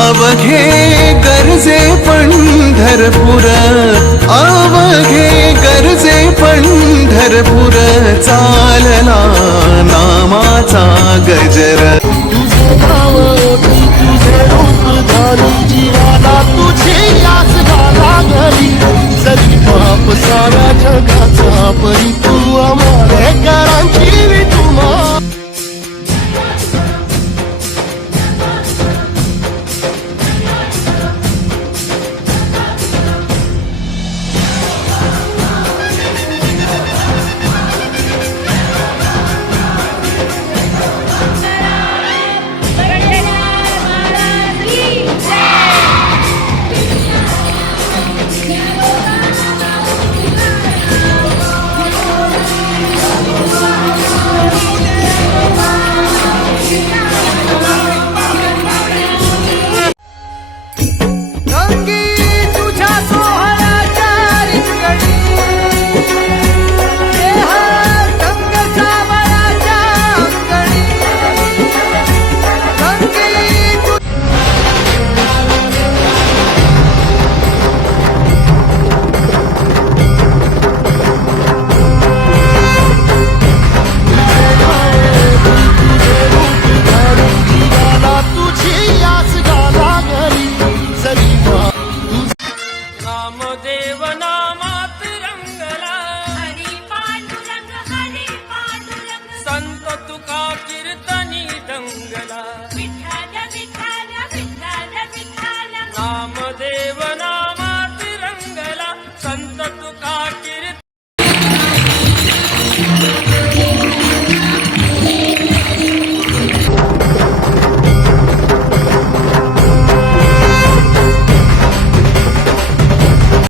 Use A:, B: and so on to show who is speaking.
A: अवघे गरजे पंढरपूर अवघे गरजे पंढरपूर चालला नामाचा गजर.
B: तुझे धावटी तुझे रूप धारू जीवाला तुझे यास घाला पाप सारा जगाचा परी तू आम्हाला घरांची
C: संत